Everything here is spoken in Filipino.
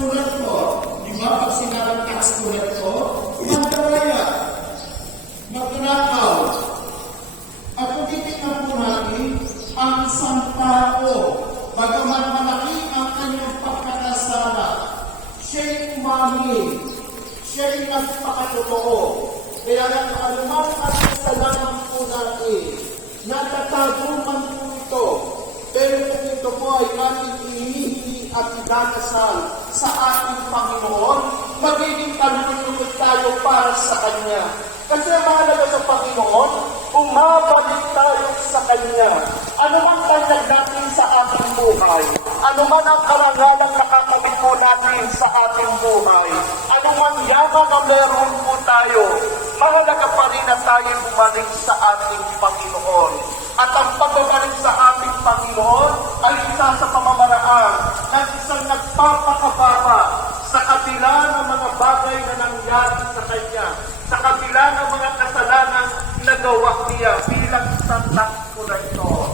collector. Di ba? Pag sinabing tax collector, magdaraya, magnakaw. At kung titignan po natin, ang isang tao, bagaman malaki ang kanyang pagkakasala, siya'y umami, siya'y nagpakatotoo. Kaya nga anumang ang kasalanan po natin, natatago man po ito, pero kung ito po ay ating hinihingi at idadasal sa ating Panginoon, magiging talulunod tayo para sa Kanya. Kasi mahalaga sa Panginoon, umabalik tayo sa Kanya. Ano man kanyag natin sa ating buhay, ano man ang karangalang nakakamit po natin sa ating buhay, ano man yaman na meron po tayo, mahalaga pa rin na tayo bumalik sa ating Panginoon. At ang pagbabalik sa ating Panginoon ay isa sa pamamaraan ng isang nagpapakababa sa kabila ng mga bagay na nangyari sa Kanya, sa kabila ng mga kasalanan na gawa niya bilang isang tax collector.